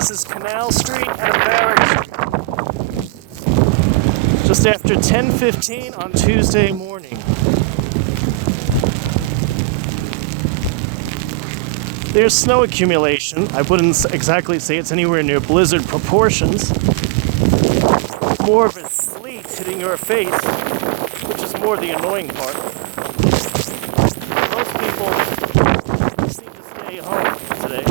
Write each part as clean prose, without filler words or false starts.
This is Canal Street and Barrack Street. Just after 10:15 on Tuesday morning. There's snow accumulation. I wouldn't exactly say it's anywhere near blizzard proportions. More of a sleet hitting your face, which is more the annoying part. Most people seem to stay home today.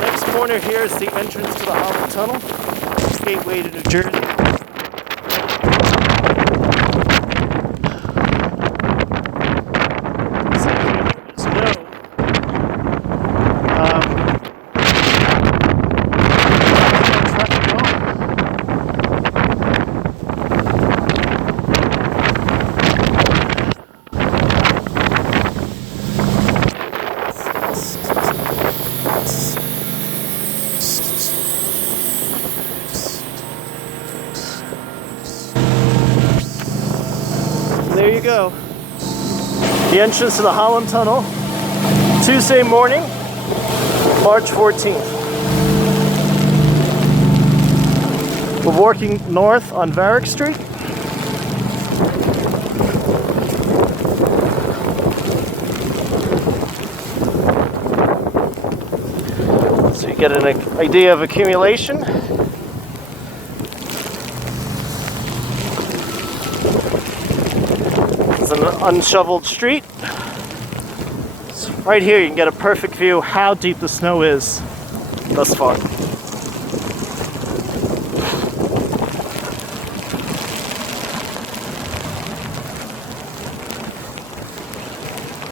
Next corner here is the entrance to the Holland Tunnel, gateway to New Jersey. There you go. The entrance to the Holland Tunnel, Tuesday morning, March 14th. We're walking north on Barrack Street. So you get an idea of accumulation. It's an unshoveled street. So right here you can get a perfect view of how deep the snow is thus far.